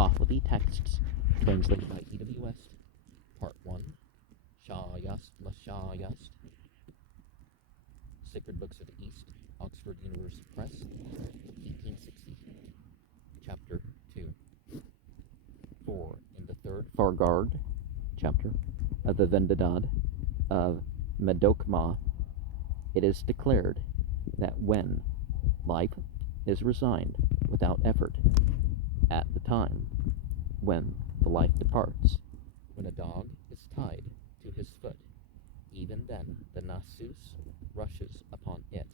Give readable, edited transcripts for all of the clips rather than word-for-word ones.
Pahlavi texts, translated by E.W. Part 1, Shayast La Shayast, Sacred Books of the East, Oxford University Press, 1860, Chapter 2. For in the third Fargard chapter of the Vendidad of Medokma, it is declared that when life is resigned without effort, at the time when the life departs, when a dog is tied to his foot, even then the Nasus rushes upon it,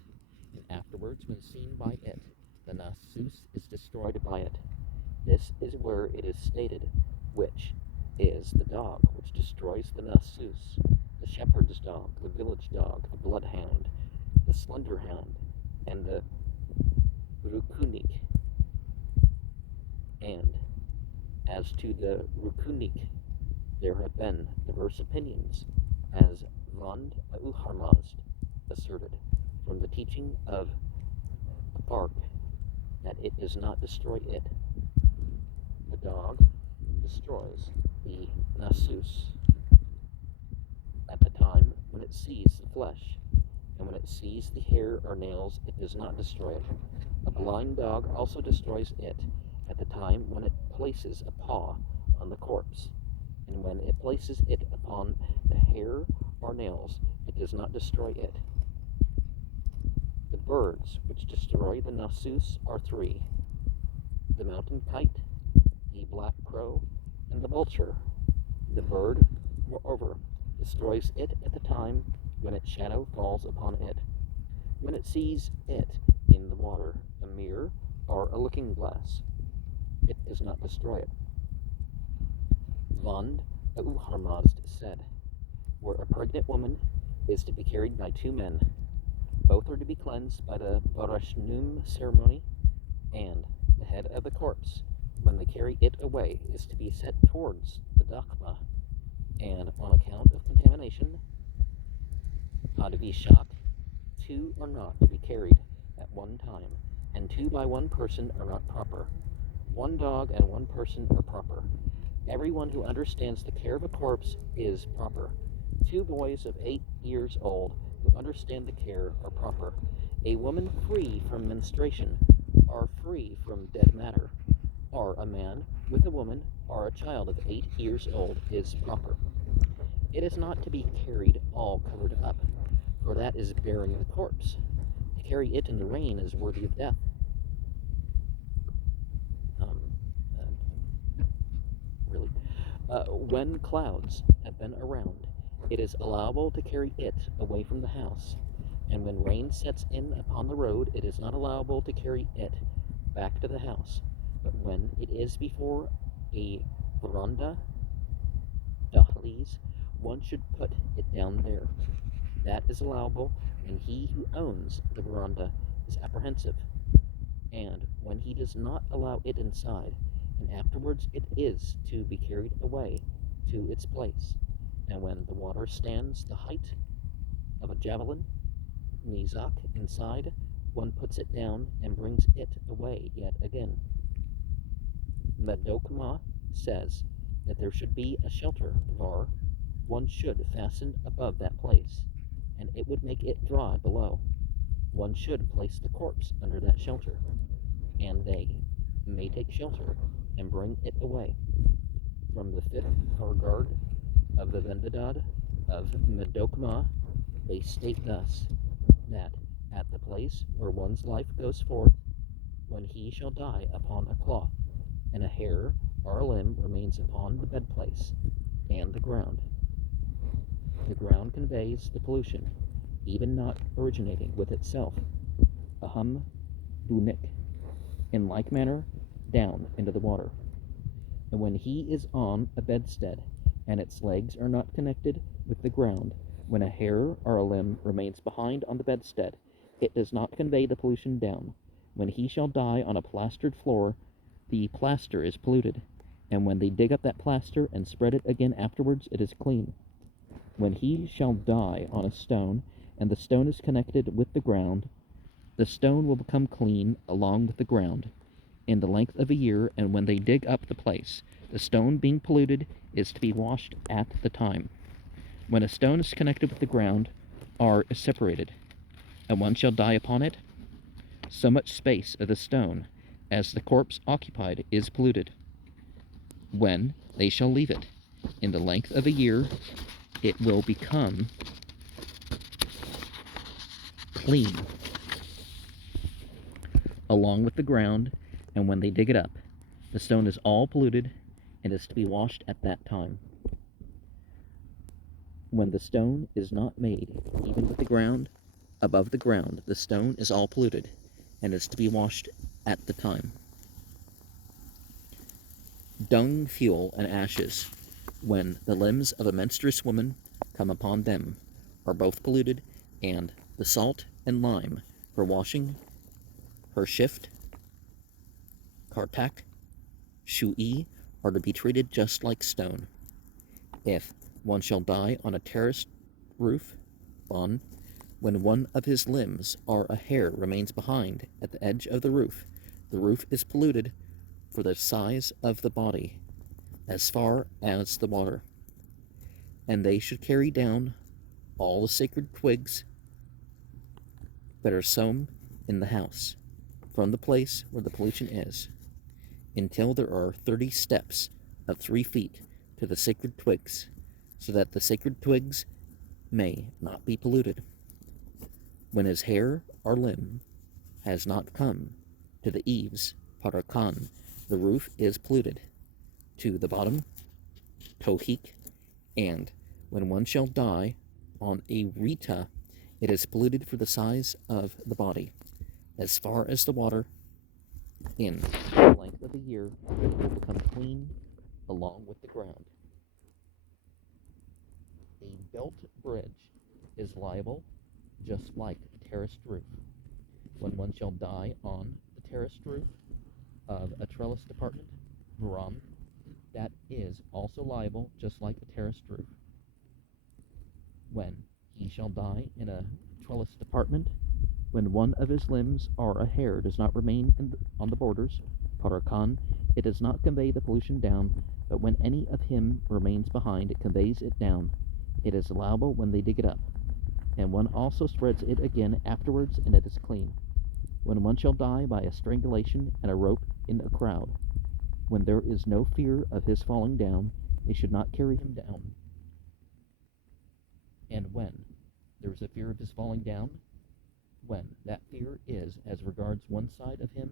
and afterwards, when seen by it, the Nasus is destroyed by it. This is where it is stated, which is the dog which destroys the Nasus, the shepherd's dog, the village dog, the bloodhound, the slender hound, and the rukunik. And as to the rukunik, there have been diverse opinions, as Vond Uharmazd asserted from the teaching of Park, that it does not destroy it. The dog destroys the Nasus at the time when it sees the flesh, and when it sees the hair or nails, it does not destroy it. A blind dog also destroys it at the time when it places a paw on the corpse, and when it places it upon the hair or nails, it does not destroy it. The birds which destroy the Nasus are three: the mountain kite, the black crow, and the vulture. The bird, moreover, destroys it at the time when its shadow falls upon it, when it sees it in the water, a mirror, or a looking glass. It does not destroy it. Vond Uharmazd said, where a pregnant woman is to be carried by two men, both are to be cleansed by the Varashnum ceremony, and the head of the corpse, when they carry it away, is to be set towards the Dakma, and on account of contamination, Hadavishak, two are not to be carried at one time, and two by one person are not proper. One dog and one person are proper. Everyone who understands the care of a corpse is proper. Two boys of 8 years old who understand the care are proper. A woman free from menstruation or free from dead matter, or a man with a woman or a child of 8 years old is proper. It is not to be carried all covered up, for that is burying the corpse. To carry it in the rain is worthy of death. When clouds have been around, it is allowable to carry it away from the house, and when rain sets in upon the road, it is not allowable to carry it back to the house. But when it is before a veranda, dahliz, one should put it down there. That is allowable when he who owns the veranda is apprehensive, and when he does not allow it inside, and afterwards it is to be carried away to its place. And when the water stands the height of a javelin, nizak, inside, one puts it down and brings it away yet again. Medokma says that there should be a shelter, var, one should fasten above that place, and it would make it dry below. One should place the corpse under that shelter, and they may take shelter and bring it away. From the fifth Fargard of the Vendidad of Medokma, they state thus, that at the place where one's life goes forth, when he shall die upon a cloth, and a hair or a limb remains upon the bedplace and the ground conveys the pollution, even not originating with itself, ahum bunik, in like manner down into the water. And when he is on a bedstead, and its legs are not connected with the ground, when a hair or a limb remains behind on the bedstead, it does not convey the pollution down. When he shall die on a plastered floor, the plaster is polluted, and when they dig up that plaster and spread it again afterwards, it is clean. When he shall die on a stone, and the stone is connected with the ground, the stone will become clean along with the ground, in the length of a year, and when they dig up the place, the stone being polluted is to be washed at the time. When a stone is connected with the ground, are separated, and one shall die upon it, so much space of the stone as the corpse occupied is polluted. When they shall leave it, in the length of a year, it will become clean, along with the ground, and when they dig it up, the stone is all polluted and is to be washed at that time. When the stone is not made, even with the ground, above the ground, the stone is all polluted and is to be washed at the time. Dung, fuel, and ashes, when the limbs of a menstruous woman come upon them, are both polluted, and the salt and lime for washing her shift, kartak, shui, are to be treated just like stone. If one shall die on a terraced roof, on when one of his limbs or a hair remains behind at the edge of the roof is polluted for the size of the body, as far as the water. And they should carry down all the sacred twigs that are sown in the house, from the place where the pollution is, until there are 30 steps of 3 feet to the sacred twigs, so that the sacred twigs may not be polluted. When his hair or limb has not come to the eaves, parakan, the roof is polluted, to the bottom, tohik, and when one shall die on a rita, it is polluted for the size of the body, as far as the water, in the length of a year, it will become clean along with the ground. A built bridge is liable just like a terraced roof. When one shall die on the terraced roof of a trellised apartment, Varam, that is also liable just like a terraced roof. When he shall die in a trellised apartment, when one of his limbs or a hair does not remain on the borders, parakan, it does not convey the pollution down, but when any of him remains behind, it conveys it down. It is allowable when they dig it up, and one also spreads it again afterwards, and it is clean. When one shall die by a strangulation and a rope in a crowd, when there is no fear of his falling down, they should not carry him down. And when there is a fear of his falling down, when that fear is as regards one side of him,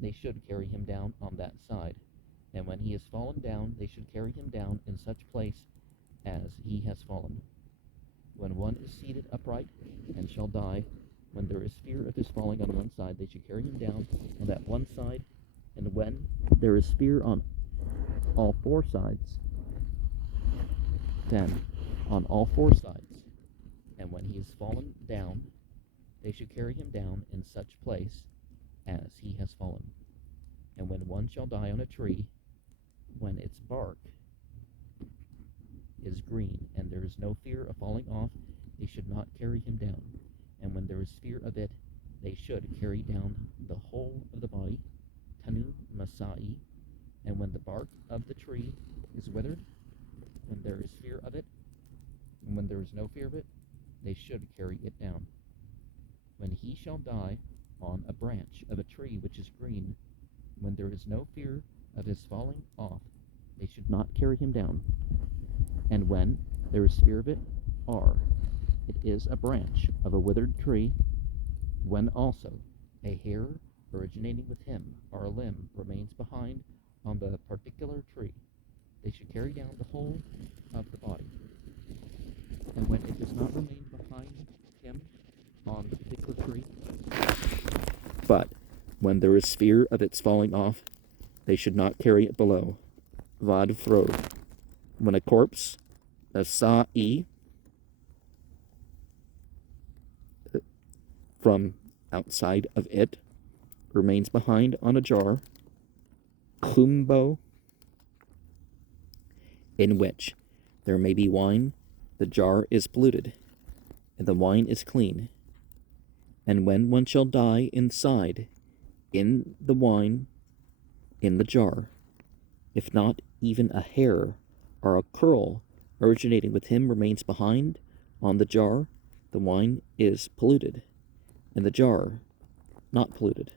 they should carry him down on that side. And when he has fallen down, they should carry him down in such place as he has fallen. When one is seated upright and shall die, when there is fear of his falling on one side, they should carry him down on that one side. And when there is fear on all 4 sides, then on all 4 sides. And when he is fallen down, they should carry him down in such place as he has fallen. And when one shall die on a tree, when its bark is green, and there is no fear of falling off, they should not carry him down. And when there is fear of it, they should carry down the whole of the body, tanu masai. And when the bark of the tree is withered, when there is fear of it, and when there is no fear of it, they should carry it down. When he shall die on a branch of a tree which is green, when there is no fear of his falling off, they should not carry him down. And when there is fear of it, or it is a branch of a withered tree, when also a hair originating with him or a limb remains behind on the particular tree, they should carry down the whole of the body. And when it does not remain behind him on the particular tree, but when there is fear of its falling off, they should not carry it below. Vad vrod. When a corpse, a sa'i, from outside of it, remains behind on a jar, kumbo, in which there may be wine, the jar is polluted, and the wine is clean. And when one shall die inside, in the wine, in the jar, if not even a hair or a curl originating with him remains behind on the jar, the wine is polluted, and the jar not polluted.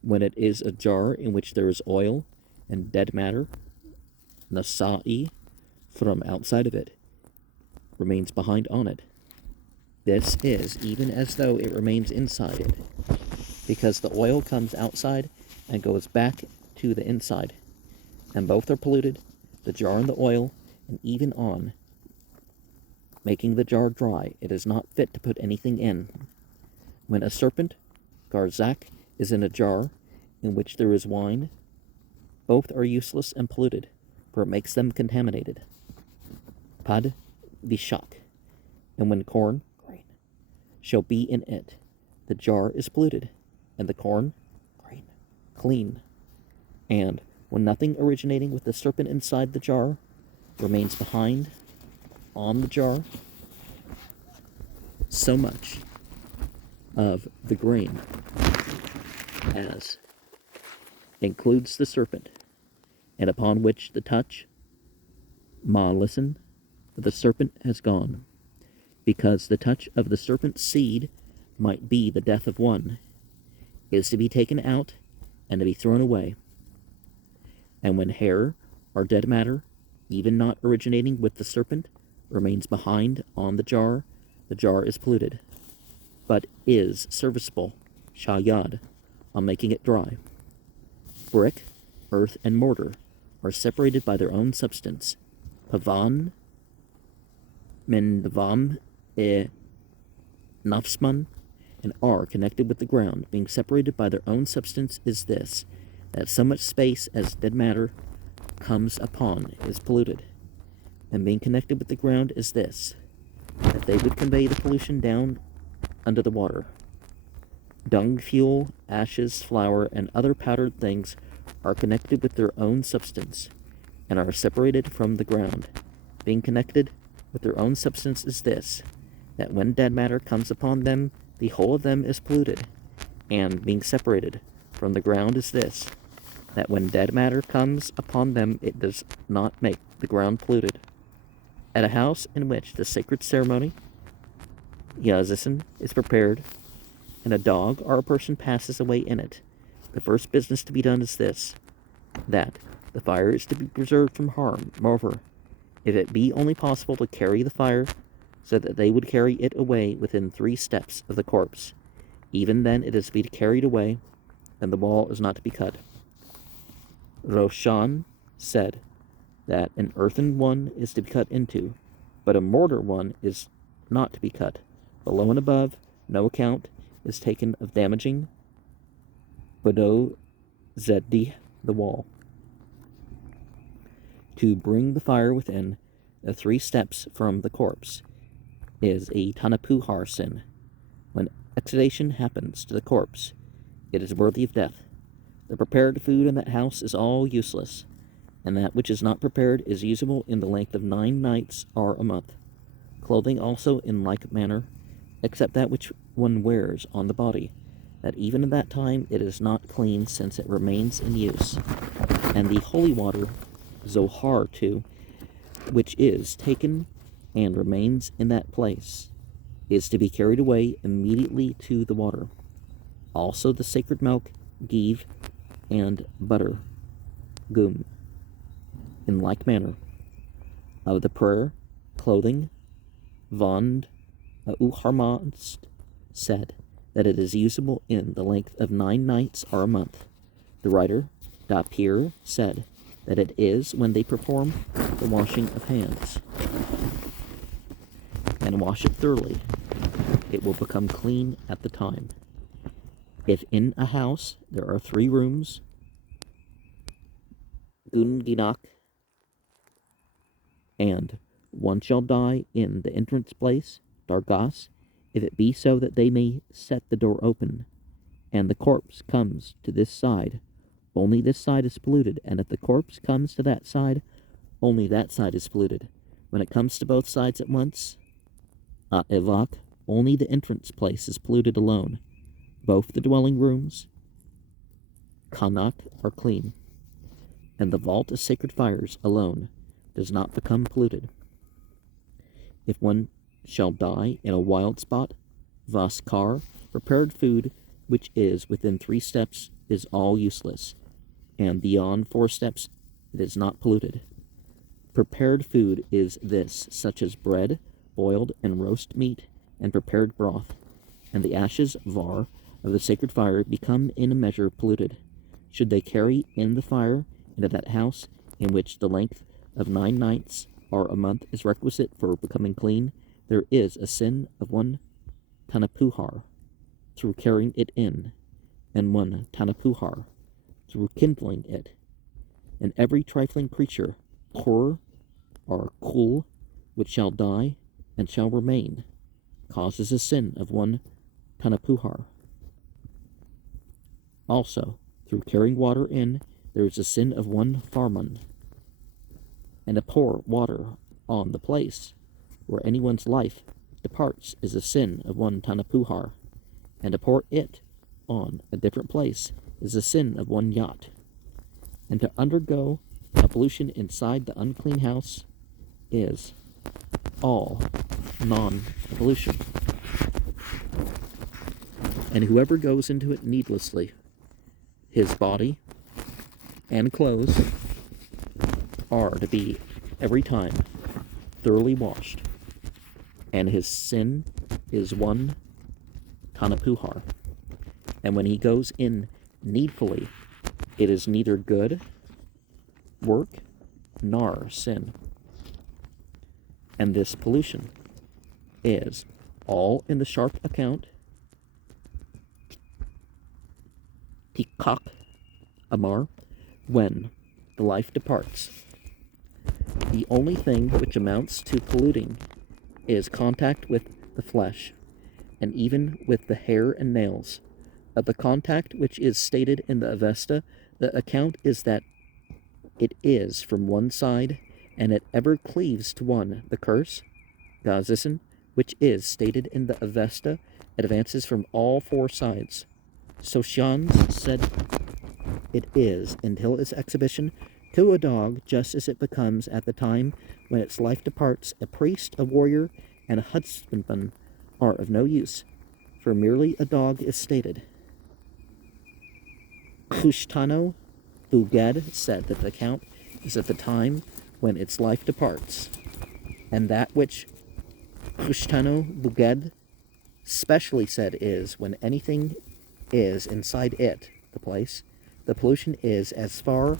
When it is a jar in which there is oil and dead matter, nasa'i, from outside of it, remains behind on it. This is even as though it remains inside it, because the oil comes outside and goes back to the inside, and both are polluted, the jar and the oil, and even on, making the jar dry. It is not fit to put anything in. When a serpent, garzak, is in a jar in which there is wine, both are useless and polluted, for it makes them contaminated. Pad vishak, and when corn, grain, shall be in it, the jar is polluted, and the corn, grain, clean. And when nothing originating with the serpent inside the jar remains behind on the jar, so much of the grain as includes the serpent, and upon which the touch, listen, the serpent has gone, because the touch of the serpent's seed might be the death of one, is to be taken out and to be thrown away. And when hair or dead matter, even not originating with the serpent, remains behind on the jar is polluted, but is serviceable, shayad, on making it dry. Brick, earth, and mortar are separated by their own substance. Pavan, mendavam, nafsman, and are connected with the ground, being separated by their own substance, is this, that so much space as dead matter comes upon is polluted. And being connected with the ground is this, that they would convey the pollution down under the water. Dung, fuel, ashes, flour, and other powdered things are connected with their own substance, and are separated from the ground. Being connected with their own substance is this, that when dead matter comes upon them, the whole of them is polluted. And being separated from the ground is this, that when dead matter comes upon them, it does not make the ground polluted. At a house in which the sacred ceremony, yazison, is prepared, and a dog or a person passes away in it, the first business to be done is this, that the fire is to be preserved from harm. Moreover, if it be only possible to carry the fire so that they would carry it away within 3 steps of the corpse, even then it is to be carried away, and the wall is not to be cut. Roshan said that an earthen one is to be cut into, but a mortar one is not to be cut. Below and above, no account is taken of damaging Bado Zeddi, the wall. To bring the fire within the 3 steps from the corpse is a Tanapuhar sin. When exudation happens to the corpse, it is worthy of death. The prepared food in that house is all useless, and that which is not prepared is usable in the length of 9 nights or a month. Clothing also in like manner, except that which one wears on the body, that even in that time it is not clean, since it remains in use. And the holy water, Zohar too, which is taken and remains in that place, is to be carried away immediately to the water. Also the sacred milk, give, and butter, gum, in like manner. Of the prayer, clothing, Vond Uharmast said that it is usable in the length of 9 nights or a month. The writer, Dapir, said that it is when they perform the washing of hands and wash it thoroughly, it will become clean at the time. If in a house there are 3 rooms, Gunginak, and one shall die in the entrance place, Dargas, if it be so that they may set the door open, and the corpse comes to this side, only this side is polluted, and if the corpse comes to that side, only that side is polluted. When it comes to both sides at once, Evak, only the entrance place is polluted alone. Both the dwelling rooms Kanak are clean, and the vault of sacred fires alone does not become polluted. If one shall die in a wild spot, Vaskar, prepared food which is within 3 steps is all useless, and beyond 4 steps it is not polluted. Prepared food is this, such as bread, boiled and roast meat, and prepared broth, and the ashes, var, of the sacred fire become in a measure polluted. Should they carry in the fire into that house in which the length of 9 nights or a month is requisite for becoming clean, there is a sin of 1 tanapuhar through carrying it in, and 1 tanapuhar through kindling it. And every trifling creature, kur or kul, which shall die and shall remain, causes a sin of 1 tanapuhar. Also, through carrying water in, there is a sin of 1 farman, and to pour water on the place where anyone's life departs is a sin of 1 tanapuhar, and to pour it on a different place is a sin of 1 yat, and to undergo a pollution inside the unclean house is all non-pollution. And whoever goes into it needlessly, his body and clothes are to be every time thoroughly washed, and his sin is 1 tanapuhar. And when he goes in needfully, it is neither good work nor sin. And this pollution is all in the sharp account tikak amar, when the life departs. The only thing which amounts to polluting is contact with the flesh, and even with the hair and nails. Of the contact which is stated in the Avesta, the account is that it is from one side, and it ever cleaves to one. The curse, Gazison, which is stated in the Avesta, advances from all 4 sides. Soshans said it is until its exhibition to a dog, just as it becomes at the time when its life departs. A priest, a warrior, and a husbandman are of no use, for merely a dog is stated. Kushtano Buged said that the count is at the time when its life departs, and that which Kushtano Buged specially said is when anything is inside it, the place, the pollution is as far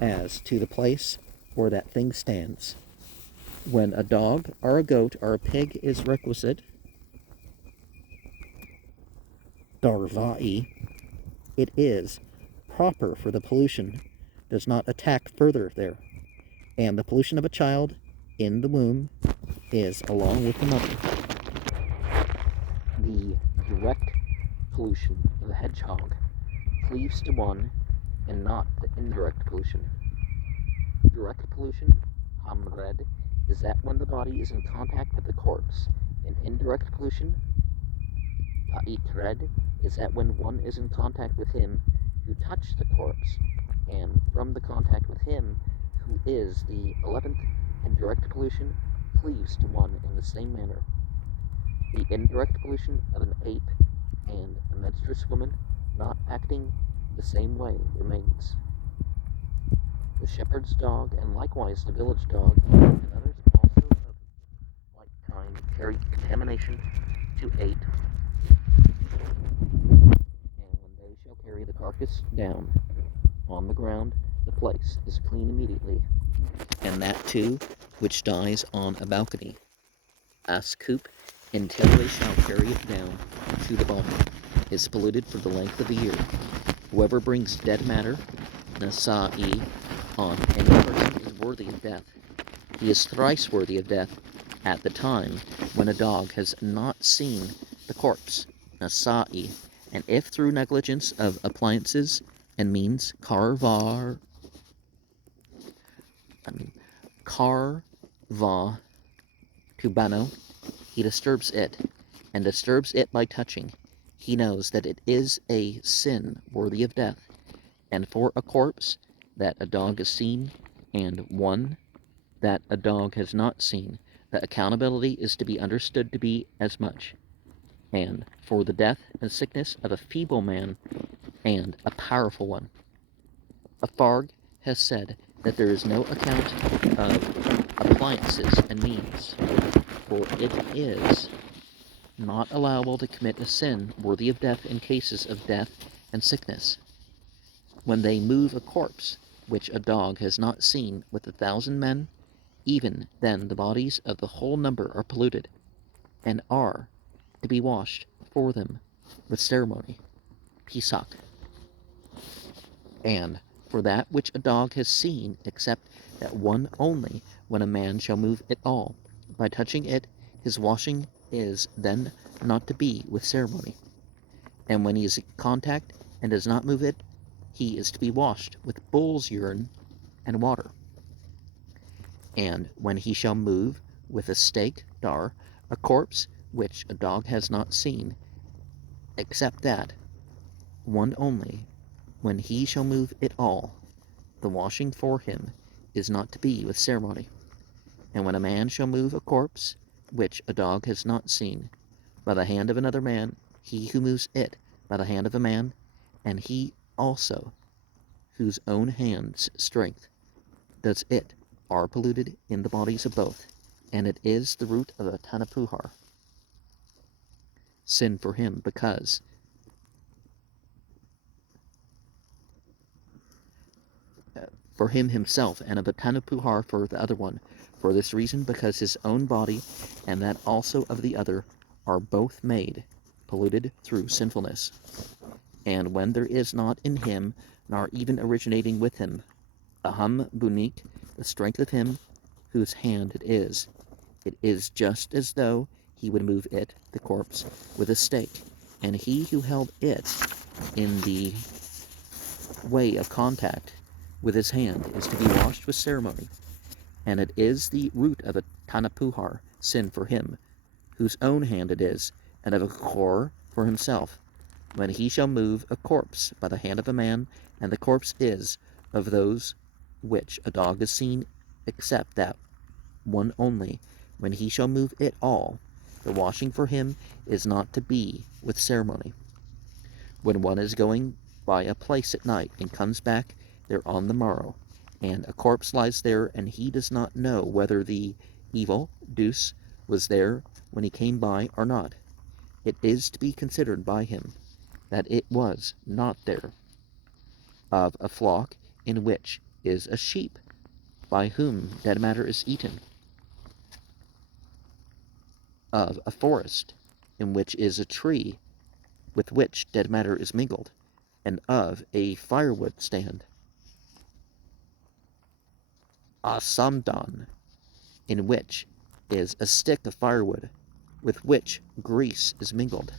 as to the place where that thing stands. When a dog or a goat or a pig is requisite, darvai, it is proper, for the pollution does not attack further there, and the pollution of a child in the womb is along with the mother. The direct pollution of a hedgehog cleaves to one, and not the indirect pollution. Direct pollution, hamred, is that when the body is in contact with the corpse, and indirect pollution, ta'itred, is that when one is in contact with him who touched the corpse, and from the contact with him who is the 11th, and direct pollution cleaves to one in the same manner. The indirect pollution of an ape and a menstruous woman not acting the same way remains. The shepherd's dog, and likewise the village dog, and others also of like kind, carry contamination to 8. And when they shall carry the carcass down on the ground, the place is clean immediately, and that too which dies on a balcony, ascoop, until they shall carry it down to the body, is polluted for the length of a year. Whoever brings dead matter, nasa'i, on any person is worthy of death. He is thrice worthy of death at the time when a dog has not seen the corpse, nasa'i, and if through negligence of appliances and means, karva tubano, he disturbs it, and disturbs it by touching. He knows that it is a sin worthy of death, And for a corpse that a dog has seen, and one that a dog has not seen, the accountability is to be understood to be as much. And for the death and sickness of a feeble man and a powerful one. A Farg has said that there is no account of appliances and means, for it is not allowable to commit a sin worthy of death in cases of death and sickness. When they move a corpse which a dog has not seen with 1,000 men, even then the bodies of the whole number are polluted, and are to be washed for them with ceremony, pisak. And for that which a dog has seen, except that one only, when a man shall move it all, by touching it, his washing is then not to be with ceremony. And when he is in contact and does not move it, he is to be washed with bull's urine and water. And when he shall move with a stake, dar, a corpse which a dog has not seen, except that one only, when he shall move it all, the washing for him is not to be with ceremony. And when a man shall move a corpse which a dog has not seen, by the hand of another man, he who moves it by the hand of a man, and he also whose own hand's strength does it, are polluted in the bodies of both, and it is the root of a tanapuhar. Sin for him, because for him himself, and of a tanapuhar for the other one, for this reason, because his own body and that also of the other are both made polluted through sinfulness. And when there is not in him, nor even originating with him, aham bunik, the strength of him whose hand it is just as though he would move it, the corpse, with a stake, and he who held it in the way of contact with his hand is to be washed with ceremony, and it is the root of a tanapuhar, sin for him, whose own hand it is, and of a kor for himself, when he shall move a corpse by the hand of a man, and the corpse is of those which a dog has seen, except that one only, when he shall move it all, the washing for him is not to be with ceremony. When one is going by a place at night, and comes back there on the morrow, and a corpse lies there, and he does not know whether the evil deuce was there when he came by or not, it is to be considered by him that it was not there. Of a flock in which is a sheep, by whom dead matter is eaten. Of a forest in which is a tree with which dead matter is mingled, and of a firewood stand. A samdan, in which is a stick of firewood with which grease is mingled.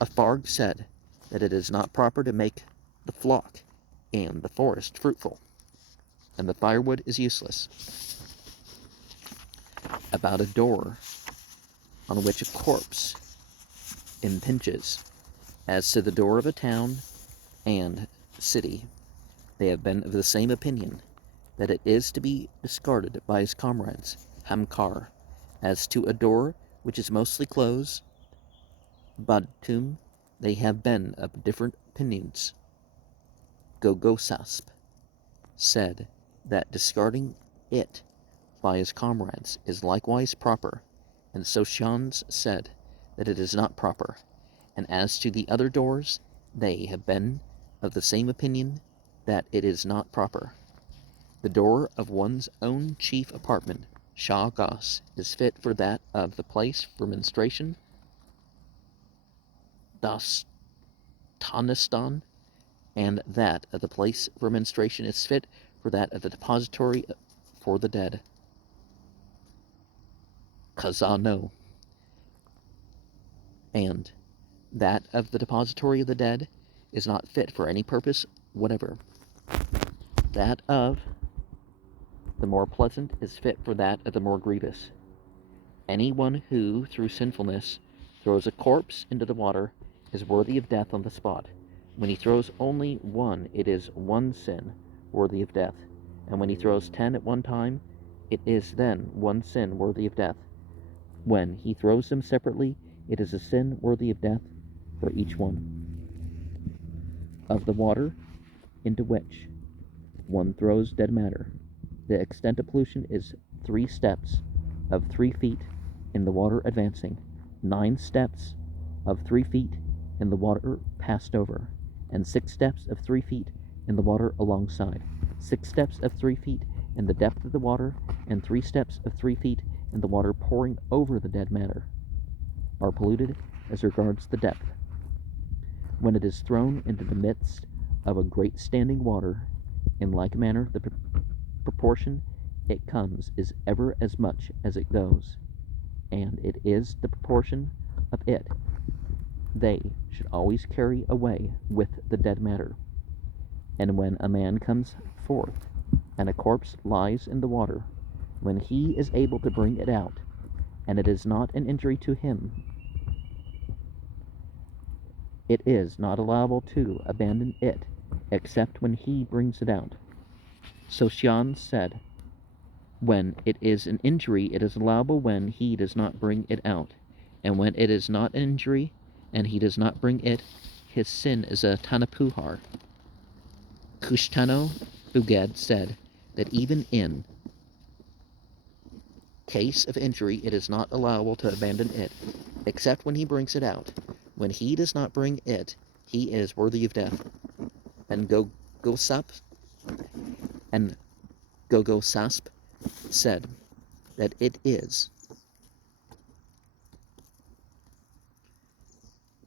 A Farg said that it is not proper to make the flock and the forest fruitful, and the firewood is useless. About a door on which a corpse impinges, as to the door of a town and city, they have been of the same opinion, that it is to be discarded by his comrades, hamkar, as to a door which is mostly closed, badtum, they have been of different opinions. Gogosasp said that discarding it by his comrades is likewise proper, and Soshans said that it is not proper, and as to the other doors, they have been of the same opinion that it is not proper. The door of one's own chief apartment, Shagas, is fit for that of the place for menstruation, Das Tanistan, and that of the place for menstruation is fit for that of the depository for the dead, Kazano, and that of the depository of the dead is not fit for any purpose whatever. That of the more pleasant is fit for that of the more grievous. Anyone who, through sinfulness, throws a corpse into the water is worthy of death on the spot, When he throws only one, it is one sin worthy of death. And when he throws 10 at one time, it is then one sin worthy of death. When he throws them separately, it is a sin worthy of death for each one. Of the water into which one throws dead matter, the extent of pollution is 3 steps of 3 feet in the water advancing, 9 steps of 3 feet in the water passed over, and 6 steps of 3 feet in the water alongside, 6 steps of 3 feet in the depth of the water, and 3 steps of 3 feet in the water pouring over the dead matter, are polluted as regards the depth. When it is thrown into the midst of a great standing water, in like manner the proportion it comes is ever as much as it goes, and it is the proportion of it they should always carry away with the dead matter. And when a man comes forth, and a corpse lies in the water, when he is able to bring it out, and it is not an injury to him, it is not allowable to abandon it, except when he brings it out. So Xian said, when it is an injury, it is allowable when he does not bring it out. And when it is not an injury, and he does not bring it, his sin is a tanapuhar. Kushtano Uged said that even in case of injury, it is not allowable to abandon it, except when he brings it out. When he does not bring it, he is worthy of death. And Gogosap said that it is,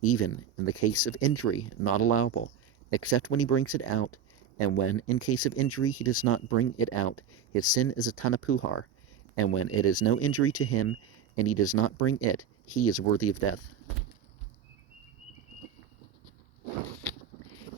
even in the case of injury, not allowable, except when he brings it out, and when, in case of injury, he does not bring it out, his sin is a tanapuhar, and when it is no injury to him, and he does not bring it, he is worthy of death.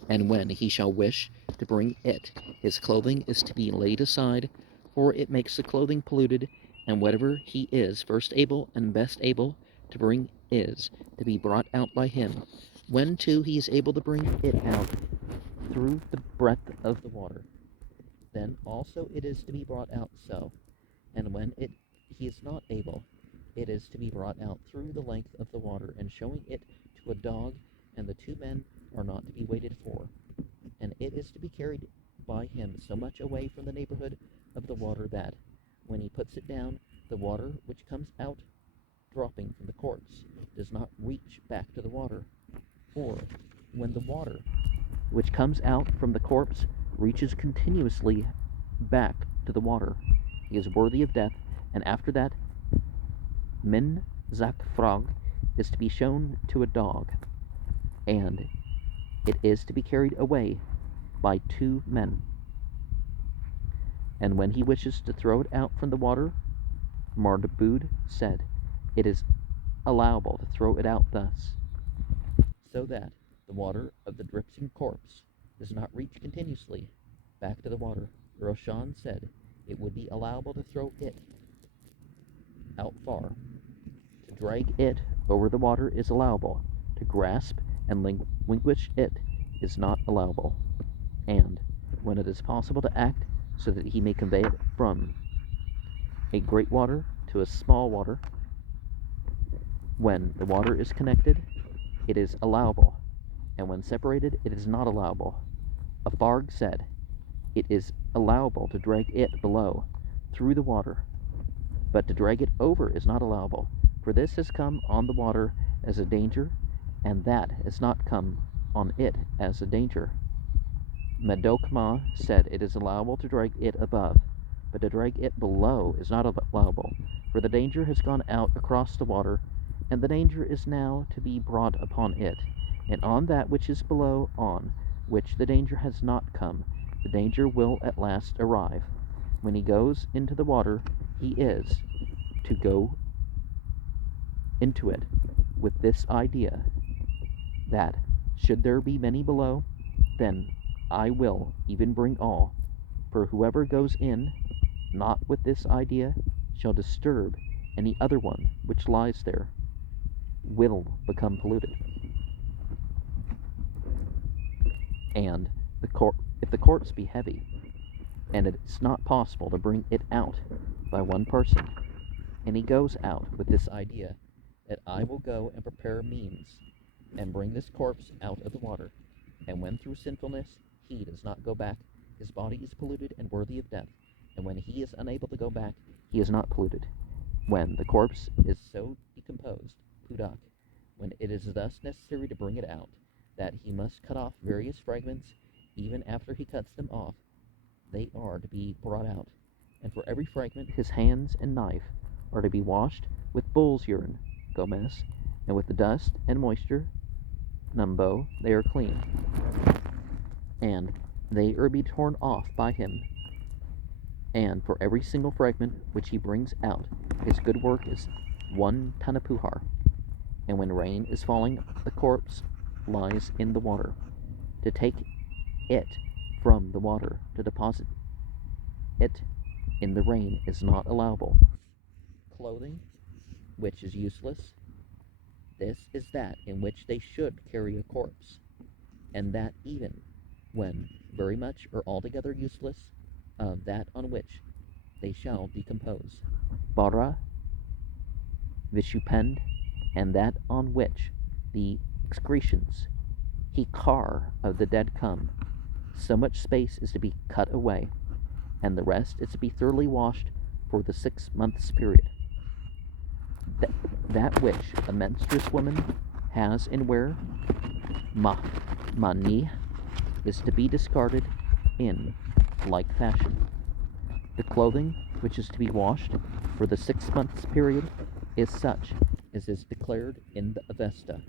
And when he shall wish to bring it, his clothing is to be laid aside, for it makes the clothing polluted, and whatever he is first able and best able to bring is to be brought out by him. When, too, he is able to bring it out through the breadth of the water, then also it is to be brought out so. And when he is not able, it is to be brought out through the length of the water, and showing it to a dog, and the 2 men are not to be waited for. And it is to be carried by him so much away from the neighborhood of the water that, when he puts it down, the water which comes out dropping from the corpse does not reach back to the water. Or when the water which comes out from the corpse reaches continuously back to the water, he is worthy of death. And after that, Min Zak Frog is to be shown to a dog, and it is to be carried away by 2 men. And when he wishes to throw it out from the water, Mardabud said, it is allowable to throw it out thus, so that the water of the dripping corpse does not reach continuously back to the water. Roshan said it would be allowable to throw it out far. To drag it over the water is allowable. To grasp and relinquish it is not allowable. And when it is possible to act so that he may convey it from a great water to a small water, when the water is connected, it is allowable, and when separated, it is not allowable. A Farg said, it is allowable to drag it below, through the water, but to drag it over is not allowable, for this has come on the water as a danger, and that has not come on it as a danger. Medokma said it is allowable to drag it above, but to drag it below is not allowable, for the danger has gone out across the water, and the danger is now to be brought upon it, and on that which is below, on which the danger has not come, the danger will at last arrive. When he goes into the water, he is to go into it with this idea, that should there be many below, then I will even bring all, for whoever goes in not with this idea shall disturb any other one which lies there, will become polluted. And if the corpse be heavy, and it's not possible to bring it out by one person, and he goes out with this idea that I will go and prepare means and bring this corpse out of the water, and when through sinfulness he does not go back, his body is polluted and worthy of death, and when he is unable to go back, he is not polluted. When the corpse is so decomposed, pudak, when it is thus necessary to bring it out, that he must cut off various fragments, even after he cuts them off, they are to be brought out, and for every fragment his hands and knife are to be washed with bull's urine, Gomez, and with the dust and moisture, Numbo, they are clean, and they are to be torn off by him, and for every single fragment which he brings out, his good work is 1 tanapuhar, and when rain is falling, the corpse lies in the water. To take it from the water to deposit it in the rain is not allowable. Clothing, which is useless, this is that in which they should carry a corpse, and that even when very much or altogether useless, of that on which they shall decompose. Bara, Vishupend, and that on which the excretions, hikar, of the dead come, so much space is to be cut away, and the rest is to be thoroughly washed for the 6 months period. That which a menstruous woman has and wear, mani, is to be discarded in like fashion. The clothing which is to be washed for the 6 months period is such as is declared in the Avesta.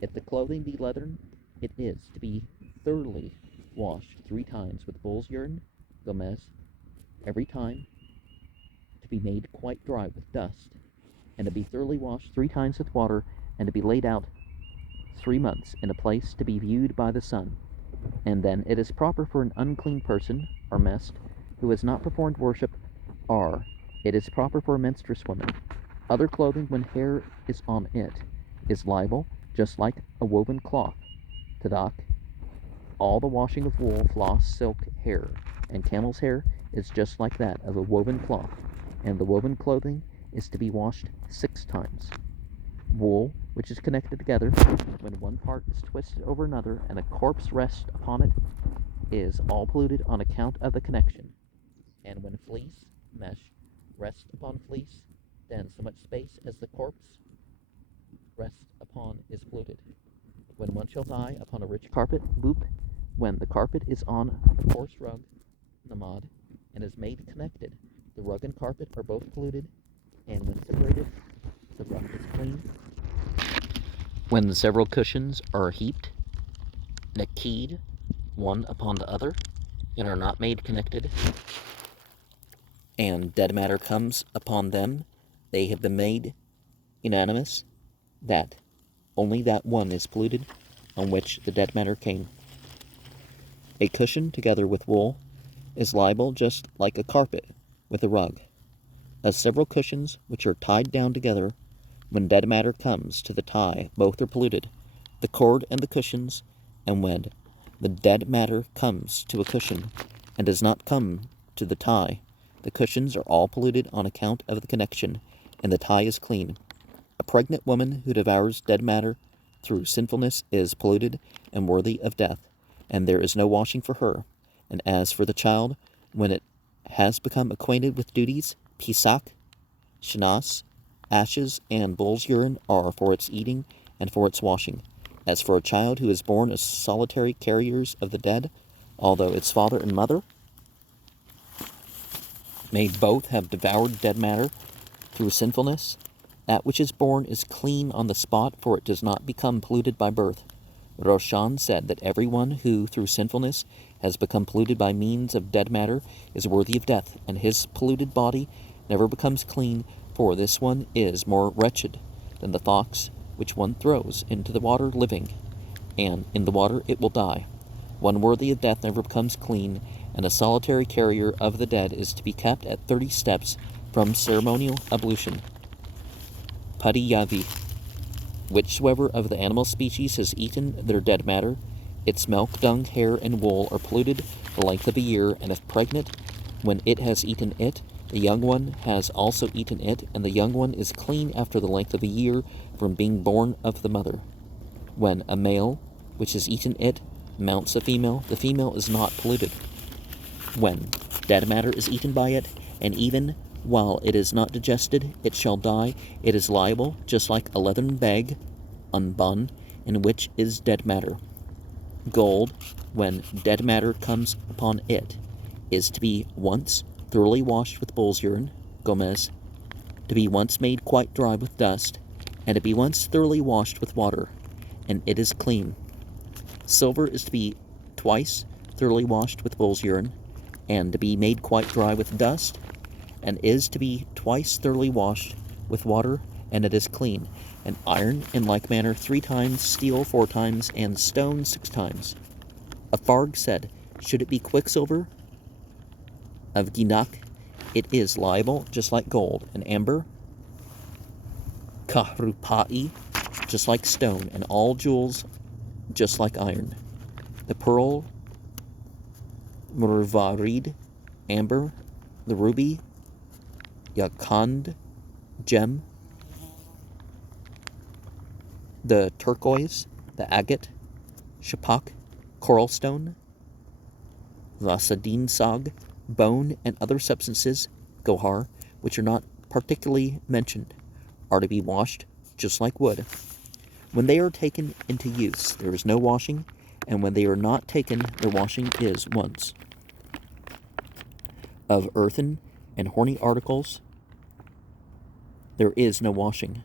If the clothing be leathern, it is to be thoroughly washed 3 times with bull's urine, Gomez, every time to be made quite dry with dust, and to be thoroughly washed 3 times with water, and to be laid out 3 months in a place to be viewed by the sun. And then it is proper for an unclean person, or mest, who has not performed worship, or it is proper for a menstruous woman. Other clothing, when hair is on it, is liable, just like a woven cloth. Tadak, all the washing of wool, floss, silk, hair, and camel's hair is just like that of a woven cloth, and the woven clothing is to be washed 6 times. Wool, which is connected together, when one part is twisted over another and a corpse rests upon it, is all polluted on account of the connection. And when fleece, mesh, rests upon fleece, then so much space as the corpse rests upon is polluted. When one shall die upon a rich carpet, boop, when the carpet is on a coarse rug, namad, and is made connected, the rug and carpet are both polluted, and when separated, the rug is clean. When the several cushions are heaped, naked, one upon the other, and are not made connected, and dead matter comes upon them, they have been made unanimous that only that one is polluted on which the dead matter came. A cushion together with wool is liable just like a carpet with a rug. As several cushions which are tied down together, when dead matter comes to the tie, both are polluted, the cord and the cushions, and when the dead matter comes to a cushion and does not come to the tie, the cushions are all polluted on account of the connection, and the tie is clean. A pregnant woman who devours dead matter through sinfulness is polluted and worthy of death, and there is no washing for her. And as for the child, when it has become acquainted with duties, pisak, shanas, ashes, and bull's urine are for its eating and for its washing. As for a child who is born as solitary carriers of the dead, although its father and mother may both have devoured dead matter through sinfulness, that which is born is clean on the spot, for it does not become polluted by birth. Roshan said that everyone who, through sinfulness, has become polluted by means of dead matter is worthy of death, and his polluted body never becomes clean, for this one is more wretched than the fox which one throws into the water living, and in the water it will die. One worthy of death never becomes clean, and a solitary carrier of the dead is to be kept at 30 steps from ceremonial ablution. Padiyavi, whichsoever of the animal species has eaten their dead matter, Its milk, dung, hair, and wool are polluted the length of a year, and if pregnant, when it has eaten it, the young one has also eaten it, and the young one is clean after the length of a year from being born of the mother. When a male, which has eaten it, mounts a female, the female is not polluted. When dead matter is eaten by it, and even while it is not digested, it shall die, it is liable, just like a leathern bag, unbun, in which is dead matter. Gold, when dead matter comes upon it, is to be once thoroughly washed with bull's urine, Gomez, to be once made quite dry with dust, and to be once thoroughly washed with water, and it is clean. Silver is to be twice thoroughly washed with bull's urine, and to be made quite dry with dust, and is to be twice thoroughly washed with water, and it is clean. And iron, in like manner, 3 times, steel 4 times, and stone 6 times. A Farg said, should it be quicksilver of Ginak, it is liable, just like gold, and amber, Kahrupai, just like stone, and all jewels, just like iron. The pearl, Murvarid, amber, the ruby, Yakand, gem, the turquoise, the agate, shapak, coral stone, vasadin sag, bone, and other substances, gohar, which are not particularly mentioned, are to be washed just like wood. When they are taken into use, there is no washing, and when they are not taken, their washing is once. Of earthen and horny articles, there is no washing,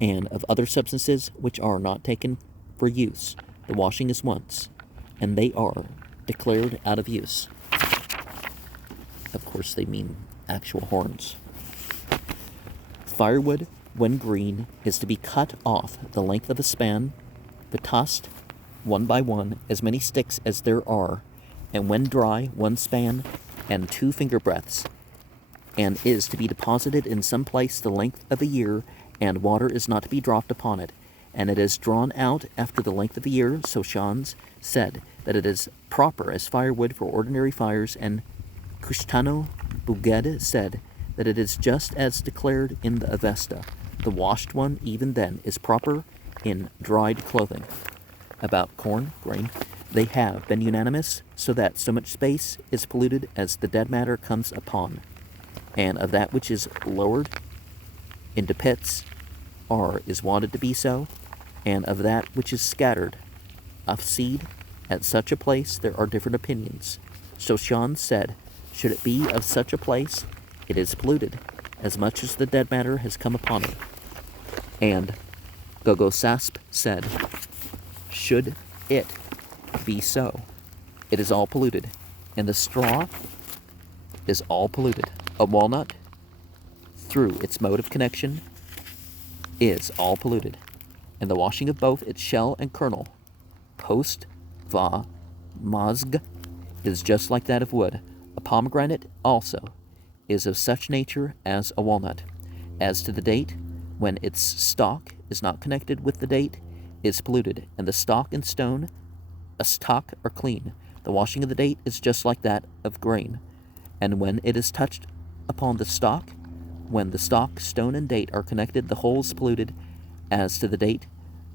and of other substances which are not taken for use, the washing is once, and they are declared out of use. Of course, they mean actual horns. Firewood, when green, is to be cut off the length of a span, betast, 1 by 1, as many sticks as there are, and when dry, 1 span, and 2 finger breadths, and is to be deposited in some place the length of a year, and water is not to be dropped upon it, and it is drawn out after the length of a year. So Shans said that it is proper as firewood for ordinary fires, and Kushtano Buged said that it is just as declared in the Avesta. The washed one, even then, is proper in dried clothing. About corn, grain, they have been unanimous, so that so much space is polluted as the dead matter comes upon, and of that which is lowered into pits, is wanted to be so, and of that which is scattered of seed at such a place there are different opinions. So Shan said, should it be of such a place, it is polluted, as much as the dead matter has come upon it. And Gogosasp said, should it be so, it is all polluted, and the straw is all polluted. A walnut, through its mode of connection, is all polluted, and the washing of both its shell and kernel, post va mazg, is just like that of wood. A pomegranate also is of such nature as a walnut. As to the date, when its stalk is not connected with the date, is polluted, and the stalk and stone, a stalk, are clean. The washing of the date is just like that of grain, and when it is touched upon the stalk, when the stalk, stone, and date are connected, the whole is polluted. As to the date,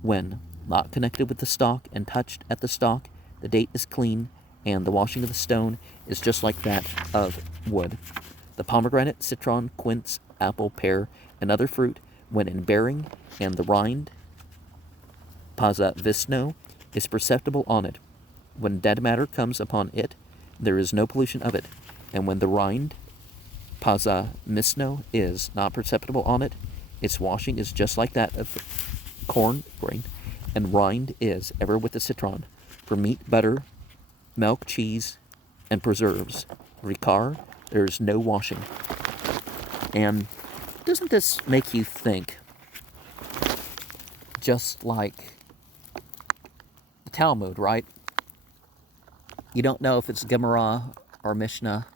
when not connected with the stalk and touched at the stalk, the date is clean, and the washing of the stone is just like that of wood. The pomegranate, citron, quince, apple, pear, and other fruit, when in bearing, and the rind, pasa visno, is perceptible on it. When dead matter comes upon it, there is no pollution of it, and when the rind, pasa misno, is not perceptible on it, its washing is just like that of corn, grain, and rind is ever with the citron. For meat, butter, milk, cheese, and preserves, ricard, there is no washing. And doesn't this make you think, just like the Talmud, right? You don't know if it's Gemara or Mishnah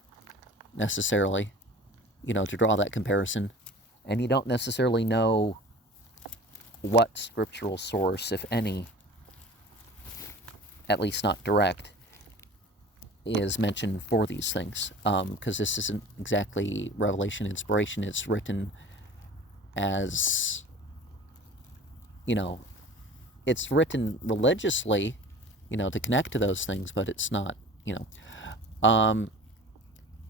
necessarily, to draw that comparison. And you don't necessarily know what scriptural source, if any, at least not direct, is mentioned for these things. Because this isn't exactly revelation inspiration. It's written as, it's written religiously, to connect to those things, but it's not,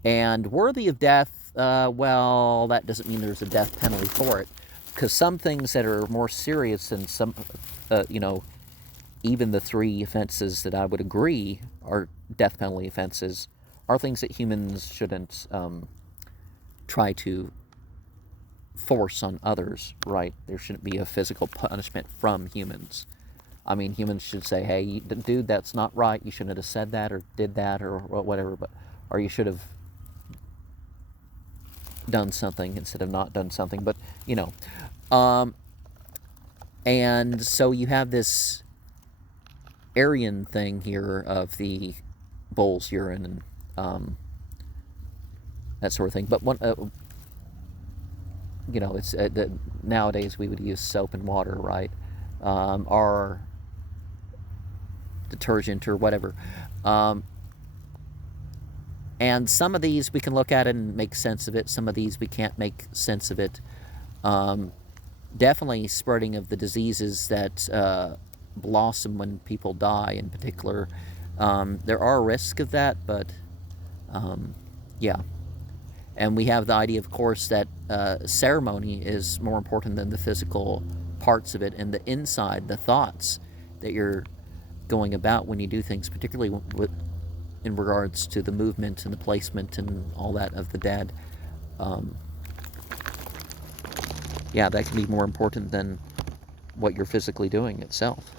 and worthy of death, well, that doesn't mean there's a death penalty for it. Because some things that are more serious than some, even the 3 offenses that I would agree are death penalty offenses, are things that humans shouldn't try to force on others, right? There shouldn't be a physical punishment from humans. I mean, humans should say, hey, dude, that's not right. You shouldn't have said that or did that or whatever, or you should have done something instead of not done something. But, and so you have this Aryan thing here of the bull's urine and that sort of thing. But it's nowadays we would use soap and water, right? Or detergent or whatever. And some of these we can look at it and make sense of it. Some of these we can't make sense of it. Definitely spreading of the diseases that blossom when people die in particular. There are risks of that, but yeah. And we have the idea, of course, that ceremony is more important than the physical parts of it, and the inside, the thoughts that you're going about when you do things, particularly in regards to the movement and the placement and all that of the dead. Yeah, that can be more important than what you're physically doing itself.